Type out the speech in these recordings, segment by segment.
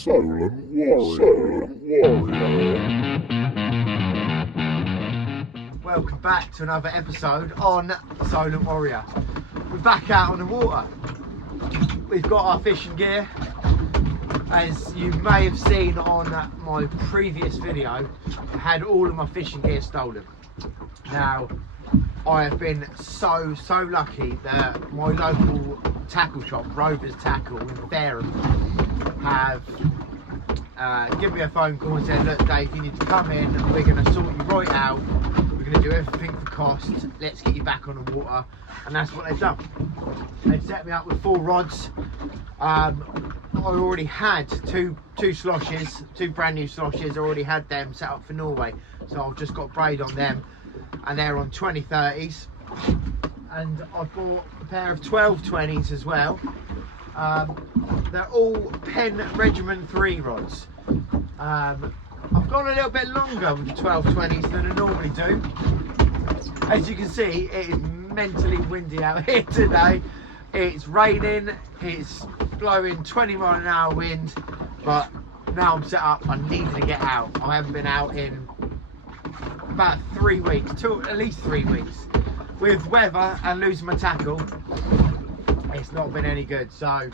Solent Warrior. Welcome back to another episode on Solent Warrior. We're back out on the water. We've got our fishing gear. As you may have seen on my previous video, I had all of my fishing gear stolen. Now, I have been so lucky that my local tackle shop, Rovers Tackle in Fareham, have given me a phone call and said, look Dave, you need to come in, we're going to sort you right out, we're going to do everything for cost, let's get you back on the water. And that's what they've done. They've set me up with 4 rods. I already had two sloshes, 2 brand new sloshes. I already had them set up for Norway, so I've just got braid on them, and they're on 20-30s. And I bought a pair of 12-20s as well. They're all Penn Regiment 3 rods. I've gone a little bit longer with the 12-20s than I normally do. As you can see, it is mentally windy out here today. It's raining, it's blowing 20 mile an hour wind, but now I'm set up, I needed to get out. I haven't been out in about 3 weeks, at least 3 weeks. With weather and losing my tackle, it's not been any good. So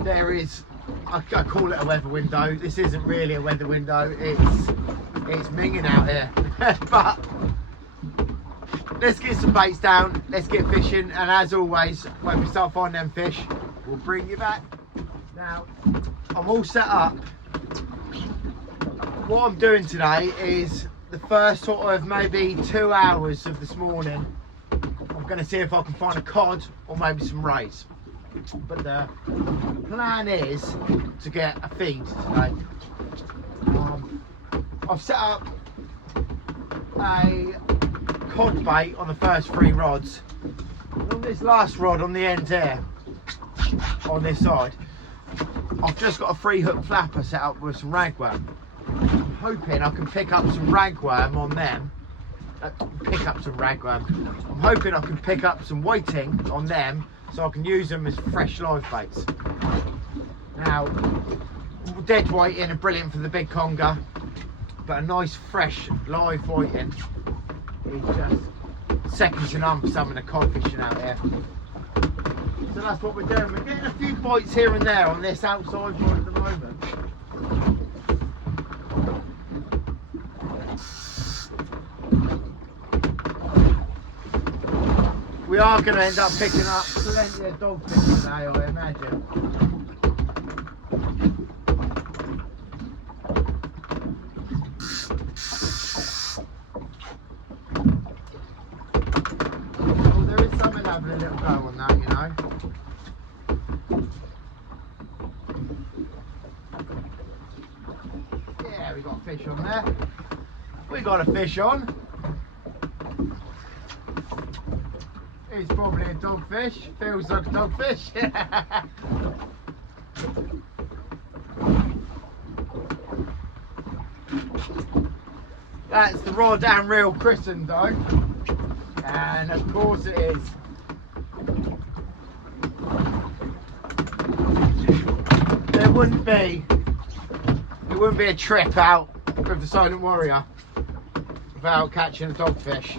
there is, I call it a weather window. This isn't really a weather window, it's minging out here. But let's get some baits down, let's get fishing, and as always, when we start finding them fish, we'll bring you back. Now, I'm all set up. What I'm doing today is the first sort of maybe 2 hours of this morning, I'm going to see if I can find a cod or maybe some rays. But the plan is to get a feed today. I've set up a cod bait on the first 3 rods. On this last rod on the end here, on this side, I've just got a 3-hook flapper set up with some ragworm. I'm hoping I can pick up some ragworm on them. I'm hoping I can pick up some whiting on them so I can use them as fresh live baits. Now, dead whiting are brilliant for the big conger, but a nice fresh live whiting is just second to none for some of the cod fishing out here. So that's what we're doing. We're getting a few bites here and there on this outside rod at the moment. We are going to end up picking up plenty of dogfish today, I imagine. Well, there is someone having a little go on that, you know. Yeah, we got a fish on there. We got a fish on. It's probably a dogfish, feels like a dogfish. That's the rod and reel christened though, and of course it is. It wouldn't be a trip out with the Solent Warrior without catching a dogfish.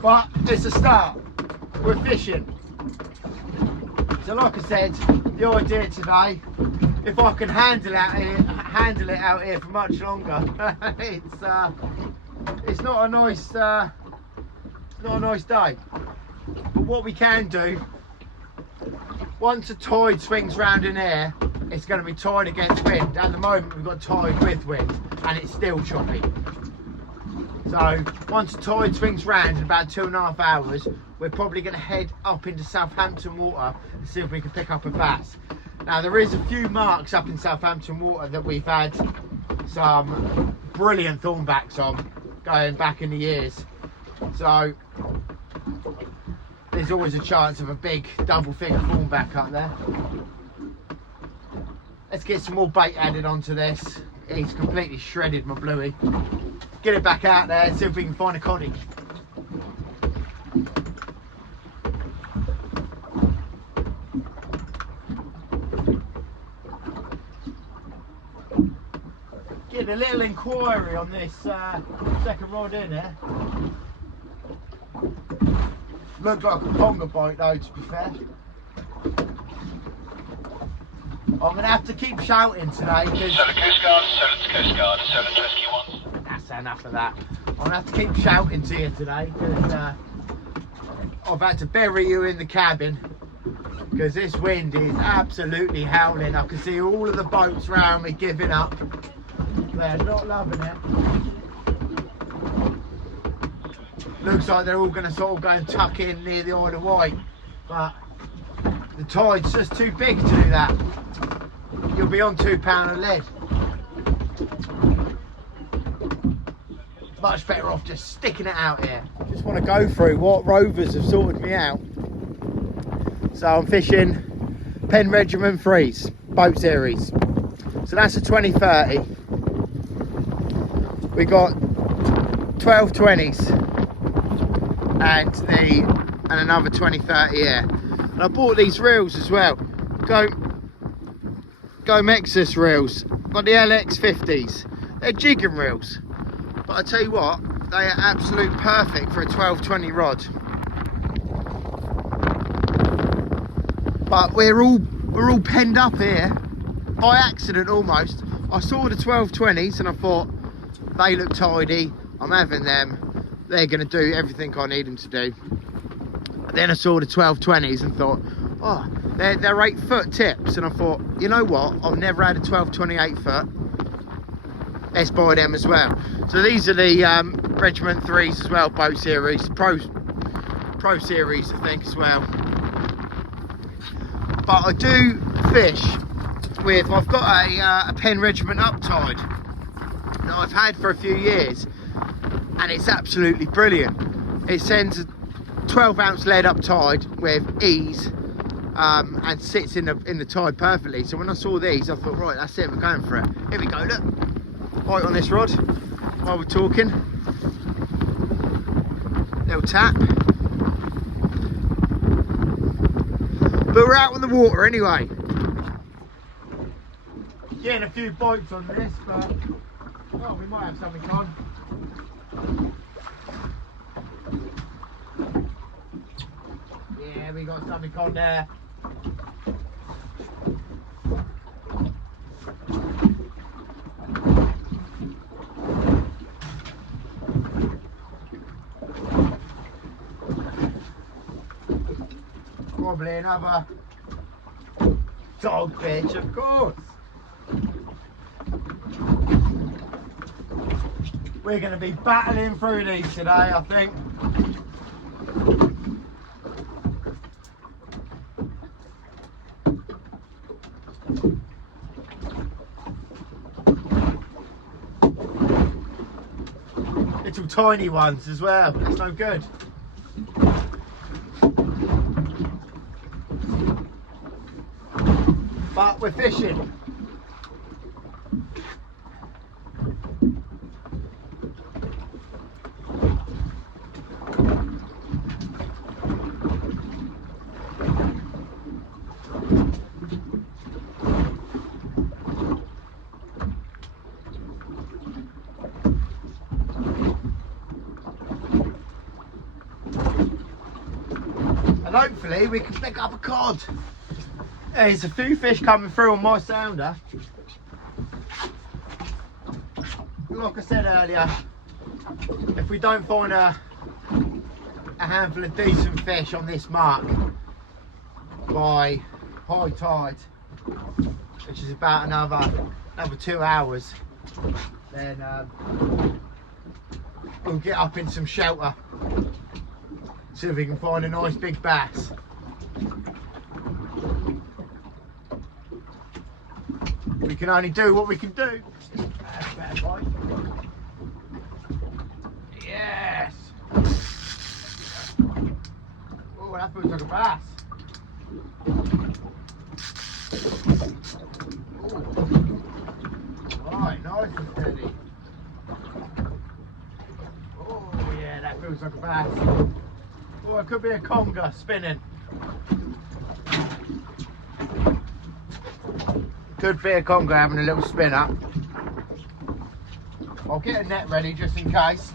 But it's a start. We're fishing. So like I said, the idea today, if I can handle it out here for much longer, it's not a nice day. But what we can do, once a tide swings round in here, it's going to be tide against wind. At the moment we've got tide with wind and it's still choppy. So once the tide swings round in about 2.5 hours, we're probably going to head up into Southampton water and see if we can pick up a bass. Now there is a few marks up in Southampton water that we've had some brilliant thornbacks on going back in the years. So there's always a chance of a big double figure thornback up there. Let's get some more bait added onto this. He's completely shredded my bluey. Get it back out there and see if we can find a coddy. did a little inquiry on this second rod in here. Looked like a conger bite though, to be fair. I'm going to have to keep shouting today because... Solent Coast Guard, Solent Coast Guard, Solent Rescue 1. That's enough of that. I'm going to have to keep shouting to you today because I've had to bury you in the cabin because this wind is absolutely howling. I can see all of the boats around me giving up. They're not loving it. Looks like they're all going to sort of go and tuck in near the Isle of Wight, but the tide's just too big to do that. You'll be on £2 of lead. Much better off just sticking it out here. Just want to go through what rovers have sorted me out. So I'm fishing Penn Regiment 3s, boat series. So that's a 2030. We got 12 20s and another 2030 here. And I bought these reels as well. Go Mexus reels. Got the LX50s. They're jigging reels. But I tell you what, they are absolute perfect for a 12-20 rod. But we're all penned up here by accident almost. I saw the 12-20s and I thought they look tidy. I'm having them. They're going to do everything I need them to do. Then I saw the 12-20s and thought, oh, they're 8-foot tips. And I thought, you know what? I've never had a 12-20 8-foot. Let's buy them as well. So these are the Regiment 3s as well, boat series, pro series I think as well. But I do fish with, I've got a Penn Regiment Uptide that I've had for a few years, and it's absolutely brilliant. It sends a 12-ounce lead Uptide with ease, and sits in the tide perfectly. So when I saw these, I thought, right, that's it, we're going for it. Here we go, look. Bite on this rod while we're talking. Little tap. But we're out on the water anyway. Getting a few bites on this, but oh, we might have something on. Yeah, we got something on there. Probably another dogfish, of course. We're going to be battling through these today, I think. Little tiny ones as well, that's no good. But we're fishing. And hopefully we can pick up a cod. There's a few fish coming through on my sounder. Like I said earlier, if we don't find a handful of decent fish on this mark by high tide, which is about another 2 hours, then we'll get up in some shelter, see if we can find a nice big bass. We can only do what we can do. That's a better bite. Yes! Oh, that feels like a bass. Ooh. Right, nice and steady. Oh yeah, that feels like a bass. Oh, it could be a conger spinning. Could be a conger having a little spin up. I'll get a net ready just in case.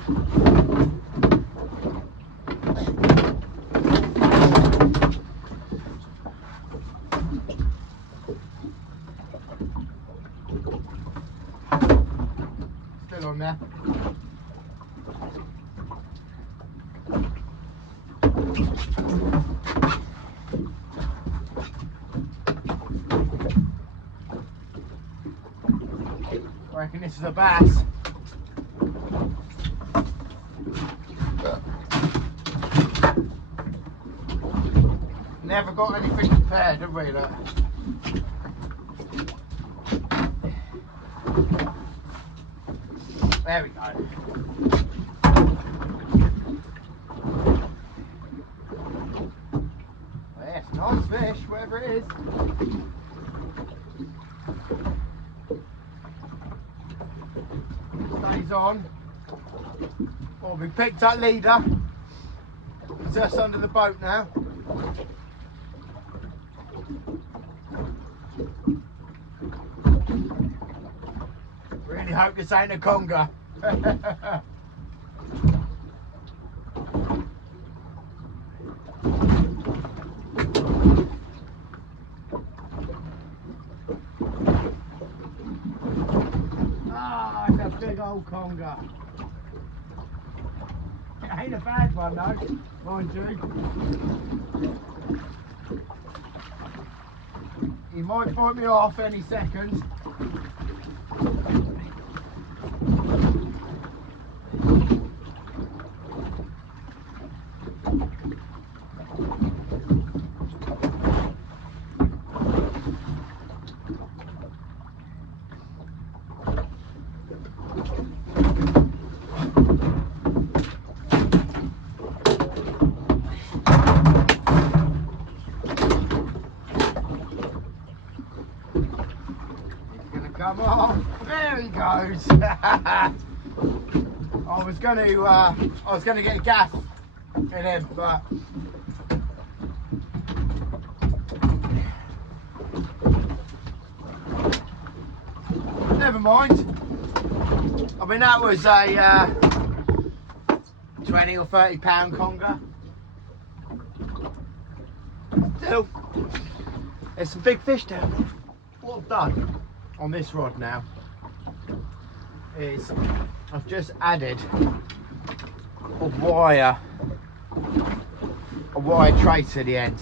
Still on there. I reckon this is a bass. Never got anything prepared, have we? Look. There we go. Well, yeah, it's a nice fish, whatever it is. Stays on. Well, we picked up leader. It's just under the boat now. Really hope this ain't a conger. Ah, it's a big old conger. It ain't a bad one though, mind you. He might bite me off any second. Come on, there he goes. I was gonna get a gaff in him, but never mind. I mean, that was a 20 or 30 pound conger. Still, there's some big fish down there. What I've done on this rod now is I've just added a wire trace at the end.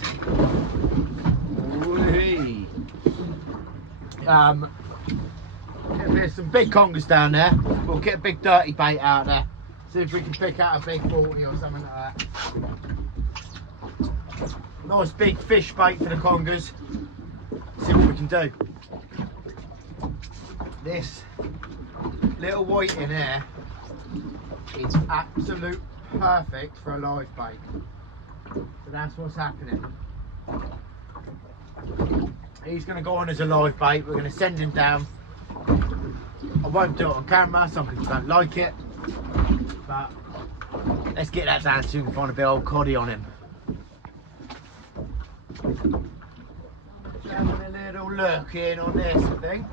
There's some big congers down there. We'll get a big dirty bait out there, see if we can pick out a big 40 or something like that. Nice big fish bait for the congers. See what we can do. This little white in here is absolute perfect for a live bait. So that's what's happening. He's going to go on as a live bait. We're going to send him down. I won't do it on camera, some people don't like it, but let's get that down so we can find a big old coddy on him. Just having a little look in on this, I think.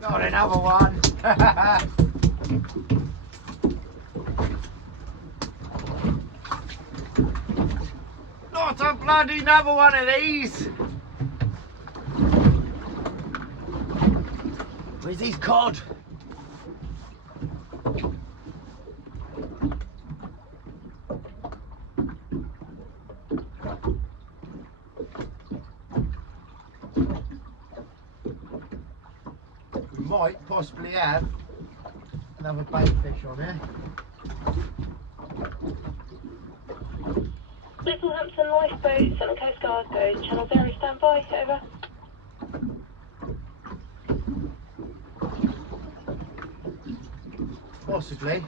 Got another one. Not a bloody another one of these. Where's his cod? might possibly have another bait fish on here. Hampton lifeboat, Solent Coast Guard goes channel 0, stand by, over. Possibly.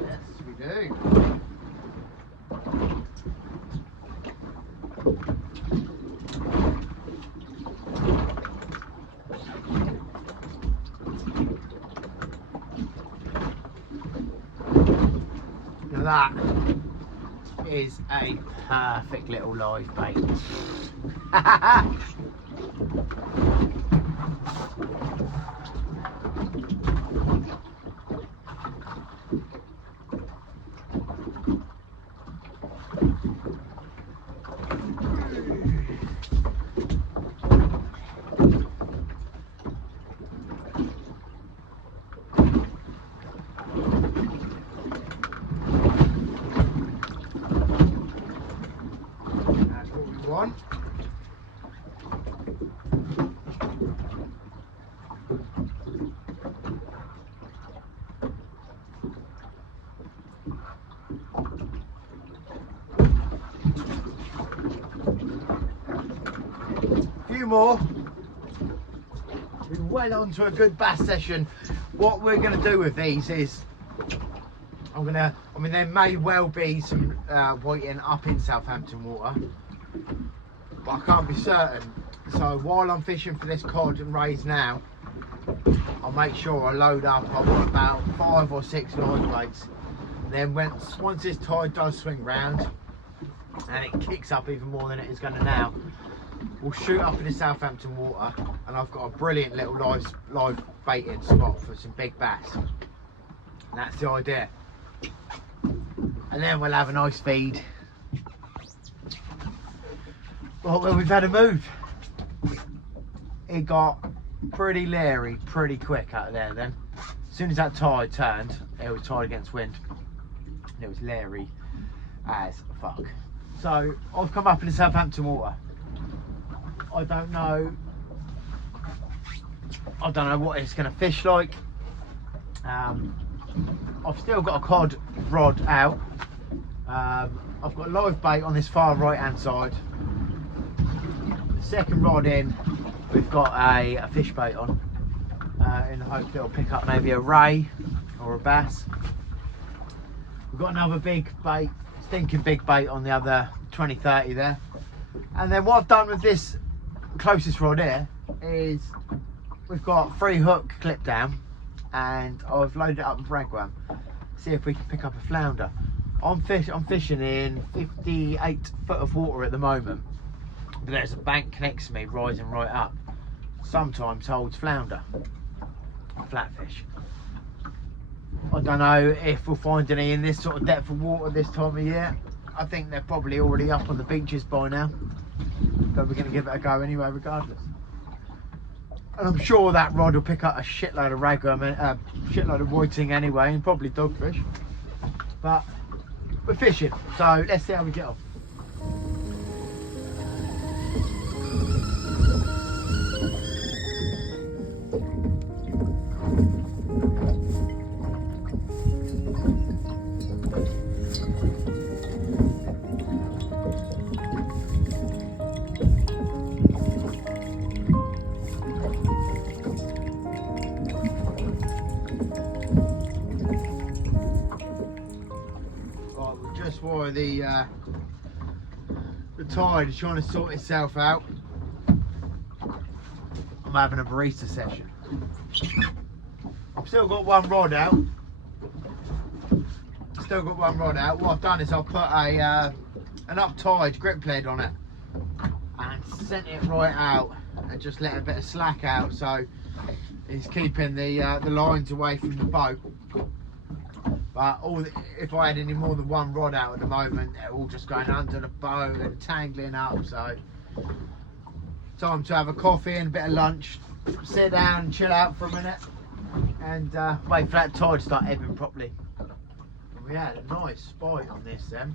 Yes, we do. Now that is a perfect little live bait. One. A few more. We're well on to a good bass session. What we're going to do with these is there may well be some whiting up in Southampton water, but I can't be certain. So while I'm fishing for this cod and rays now, I'll make sure I load up. I want about 5 or 6 live baits. Then once this tide does swing round and it kicks up even more than it is going to now, we'll shoot up in the Southampton water, and I've got a brilliant little live baiting spot for some big bass. And that's the idea. And then we'll have a nice feed. Well, we've had a move. It got pretty leery pretty quick out of there then. As soon as that tide turned, it was tide against wind. It was leery as fuck. So I've come up in the Southampton water. I don't know what it's going to fish like. I've still got a cod rod out. I've got a live bait on this far right hand side. The second rod in, we've got a fish bait on, in the hope it'll pick up maybe a ray or a bass. We've got another big bait, stinking big bait on the other 20-30 there. And then what I've done with this closest rod here is we've got 3 hook clip down, and I've loaded it up with ragworm. See if we can pick up a flounder. I'm fishing in 58 foot of water at the moment, but there's a bank next to me rising right up. Sometimes holds flounder, flatfish. I don't know if we'll find any in this sort of depth of water this time of year. I think they're probably already up on the beaches by now, but we're going to give it a go anyway regardless. And I'm sure that rod will pick up a shitload of ragworm, a shitload of whiting anyway, and probably dogfish. But we're fishing, so let's see how we get on. While the tide is trying to sort itself out, I'm having a barista session. I've still got one rod out. What I've done is I've put an up tide grip lead on it and sent it right out and just let a bit of slack out, so it's keeping the lines away from the boat. But if I had any more than one rod out at the moment, they're all just going under the boat and tangling up. So time to have a coffee and a bit of lunch, sit down and chill out for a minute, and wait for that tide to start ebbing properly. And we had a nice spike on this then.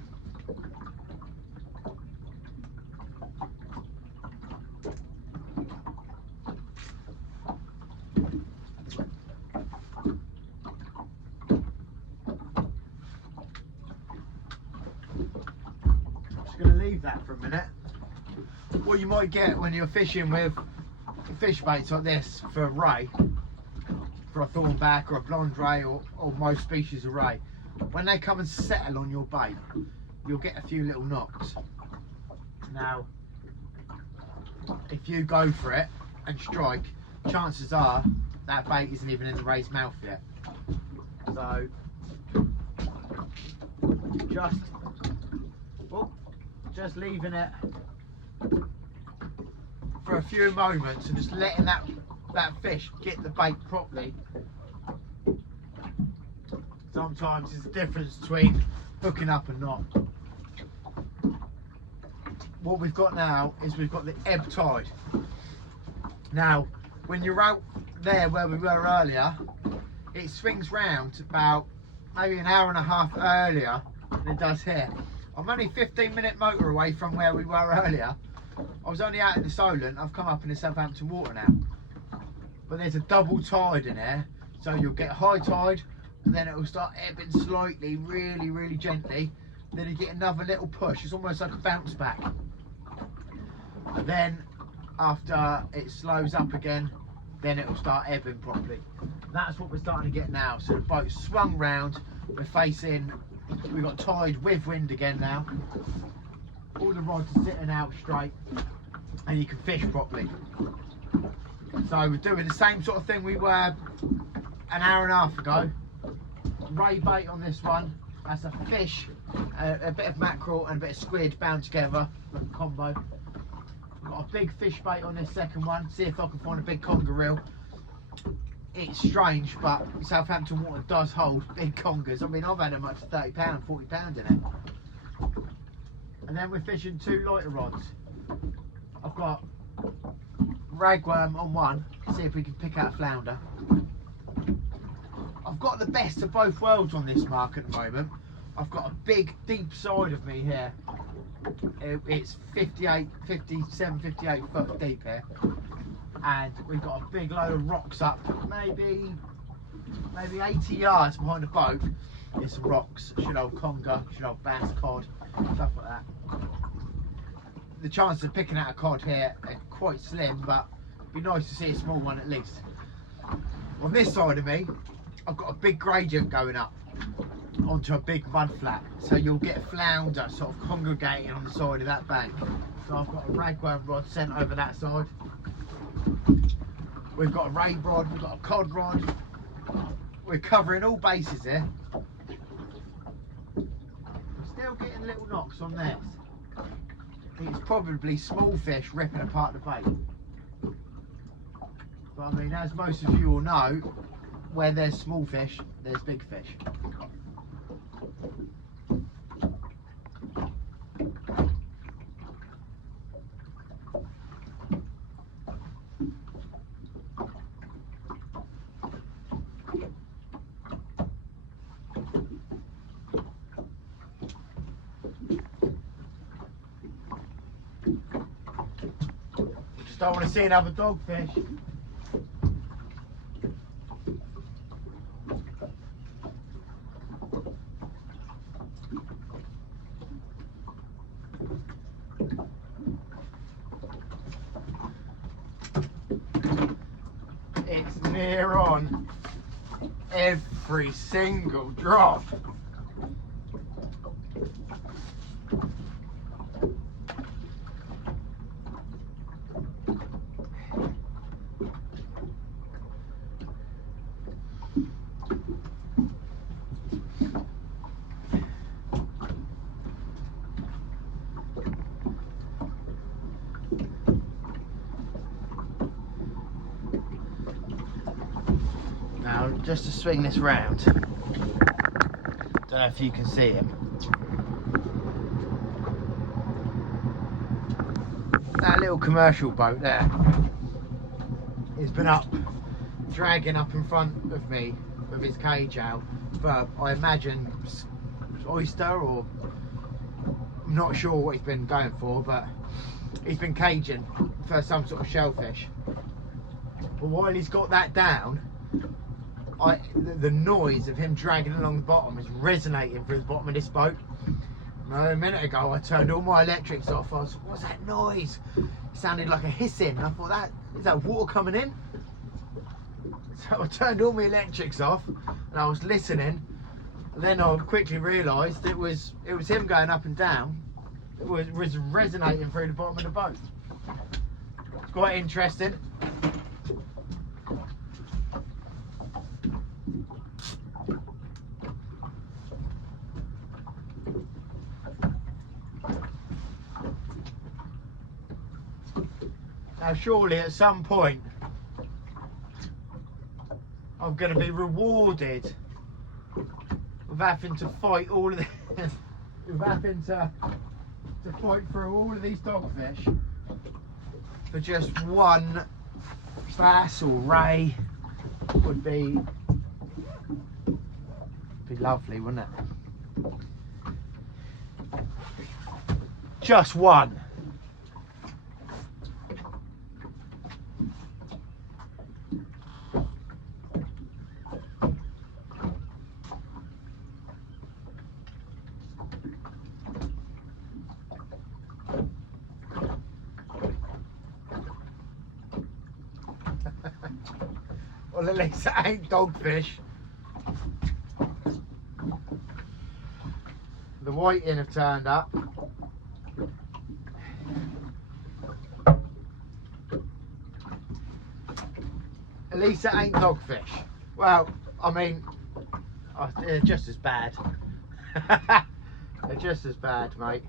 Just going to leave that for a minute. What you might get when you're fishing with fish baits like this for a ray, for a thornback or a blonde ray or most species of ray, when they come and settle on your bait, you'll get a few little knocks. Now, if you go for it and strike, chances are that bait isn't even in the ray's mouth yet. So, just leaving it for a few moments and just letting that fish get the bait properly. Sometimes there's a difference between hooking up and not. What we've got now is we've got the ebb tide. Now, when you're out there where we were earlier, it swings round about maybe an hour and a half earlier than it does here. I'm only 15-minute motor away from where we were earlier. I was only out in the Solent. I've come up in the Southampton water now. But there's a double tide in there, so you'll get high tide, and then it will start ebbing slightly, really, really gently. Then you get another little push. It's almost like a bounce back. And then after it slows up again, then it will start ebbing properly. That's what we're starting to get now. So the boat's swung round. We've got tide with wind again now. All the rods are sitting out straight, and you can fish properly. So we're doing the same sort of thing we were an hour and a half ago. Ray bait on this one. That's a fish, a bit of mackerel and a bit of squid bound together, like a combo. Got a big fish bait on this second one. See if I can find a big conger reel. It's strange, but Southampton water does hold big congers. I mean, I've had them up to £30, £40 in it. And then we're fishing two lighter rods. I've got ragworm on one. See if we can pick out a flounder. I've got the best of both worlds on this mark at the moment. I've got a big deep side of me here. It's 57, 58 foot deep here, and we've got a big load of rocks up, maybe 80 yards behind the boat. There's some rocks, should old conger, should old bass, cod, stuff like that. The chances of picking out a cod here are quite slim, but it'd be nice to see a small one at least. On this side of me, I've got a big gradient going up onto a big mud flat, so you'll get a flounder sort of congregating on the side of that bank. So I've got a ragworm rod sent over that side. We've got a ray rod, we've got a cod rod. We're covering all bases here. I'm still getting little knocks on this. It's probably small fish ripping apart the bait. But I mean, as most of you all know, where there's small fish, there's big fish. Just don't want to see another dogfish. It's near on every single drop. Now, just to swing this round, don't know if you can see him. that little commercial boat there has been dragging up in front of me with his cage out for, I imagine, oyster, or I'm not sure what he's been going for, but he's been caging for some sort of shellfish. But while he's got that down, the noise of him dragging along the bottom is resonating through the bottom of this boat. Now, a minute ago I turned all my electrics off. I was, what's that noise? It sounded like a hissing. I thought, is that water coming in? So I turned all my electrics off and I was listening. And then I quickly realised it was him going up and down. It was resonating through the bottom of the boat. It's quite interesting. Now surely at some point I'm going to be rewarded with having to fight all of this, with having to fight through all of these dogfish for just one bass or ray. Would be lovely, wouldn't it? Just one. Well, at least it ain't dogfish. The whiting have turned up. At least it ain't dogfish. Well, I mean, they're just as bad. They're just as bad, mate.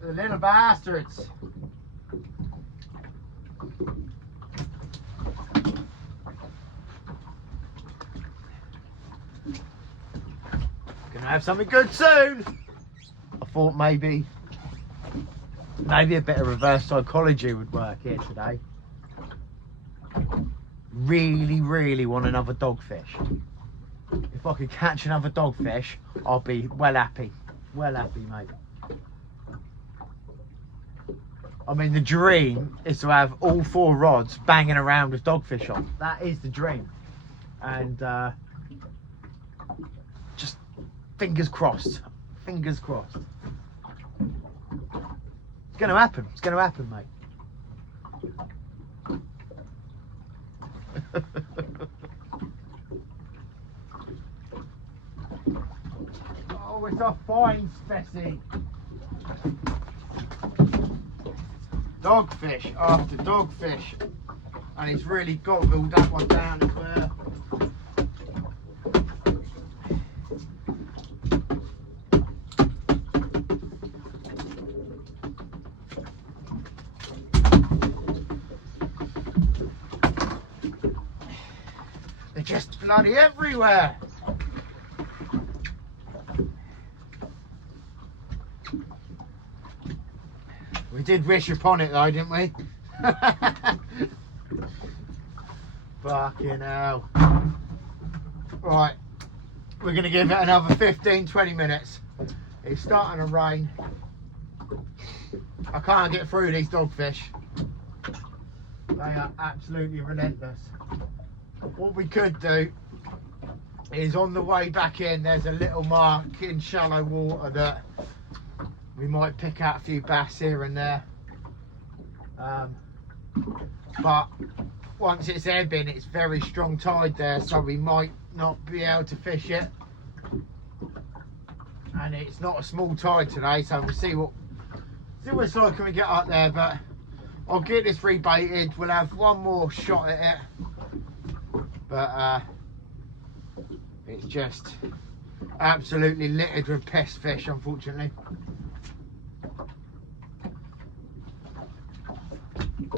The little bastards. Gonna have something good soon. I thought maybe a bit of reverse psychology would work here today. Really want another dogfish. If I could catch another dogfish, I'll be well happy. Well happy, mate. I mean, the dream is to have all 4 rods banging around with dogfish on. That is the dream. And just fingers crossed. Fingers crossed. It's going to happen. It's going to happen, mate. Oh, it's a fine specie. Dogfish after dogfish, and he's really goggled that one down as well. They're just bloody everywhere. We did wish upon it though, didn't we? Fucking hell. Right, we're going to give it another 15-20 minutes. It's starting to rain. I can't get through these dogfish. They are absolutely relentless. What we could do is, on the way back in, there's a little mark in shallow water that we might pick out a few bass here and there, but once it's ebbing, it's very strong tide there, so we might not be able to fish it. And it's not a small tide today, so we'll see what it's like when we get up there. But I'll get this rebaited. We'll have one more shot at it, but it's just absolutely littered with pest fish, unfortunately.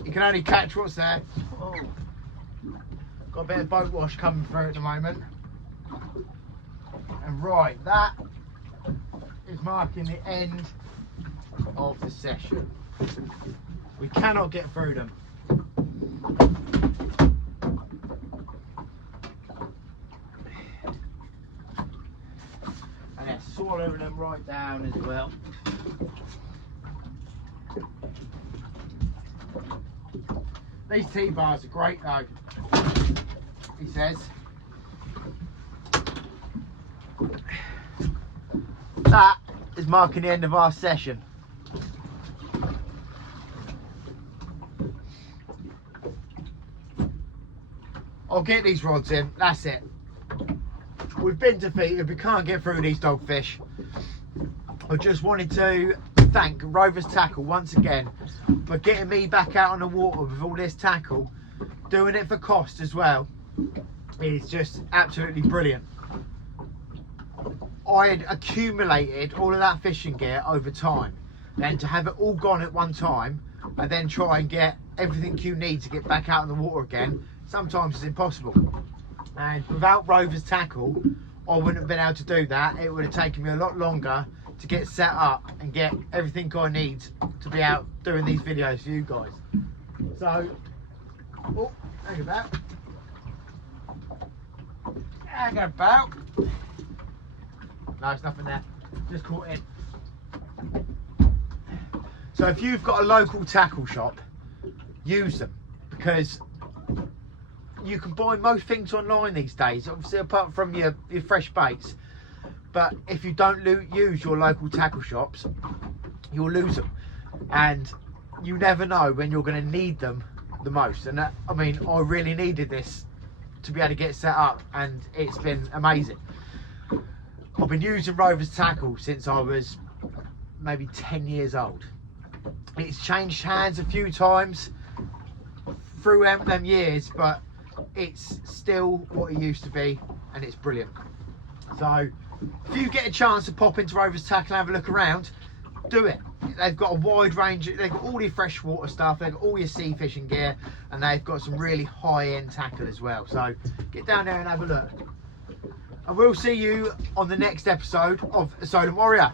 You can only catch what's there. Oh. Got a bit of boat wash coming through at the moment. And right, that is marking the end of the session. We cannot get through them. And they're swallowing them right down as well. These T-bars are great though, he says. That is marking the end of our session. I'll get these rods in, that's it. We've been defeated, we can't get through these dogfish. I just wanted to thank Rovers Tackle once again for getting me back out on the water with all this tackle, doing it for cost as well. It's just absolutely brilliant. I had accumulated all of that fishing gear over time, and to have it all gone at one time and then try and get everything you need to get back out in the water again, sometimes it's impossible. And without Rovers Tackle, I wouldn't have been able to do that. It would have taken me a lot longer to get set up and get everything I need to be out doing these videos for you guys. So, oh, hang about. Hang about. No, it's nothing there. Just caught in. So if you've got a local tackle shop, use them, because you can buy most things online these days, obviously apart from your fresh baits. But if you don't use your local tackle shops, you'll lose them, and you never know when you're going to need them the most. And that, I mean, I really needed this to be able to get set up, and it's been amazing. I've been using Rovers Tackle since I was maybe 10 years old. It's changed hands a few times through them years, but it's still what it used to be, and it's brilliant. So if you get a chance to pop into Rovers Tackle and have a look around, do it. They've got a wide range, they've got all your freshwater stuff, they've got all your sea fishing gear, and they've got some really high-end tackle as well. So get down there and have a look. And we'll see you on the next episode of Solent Warrior.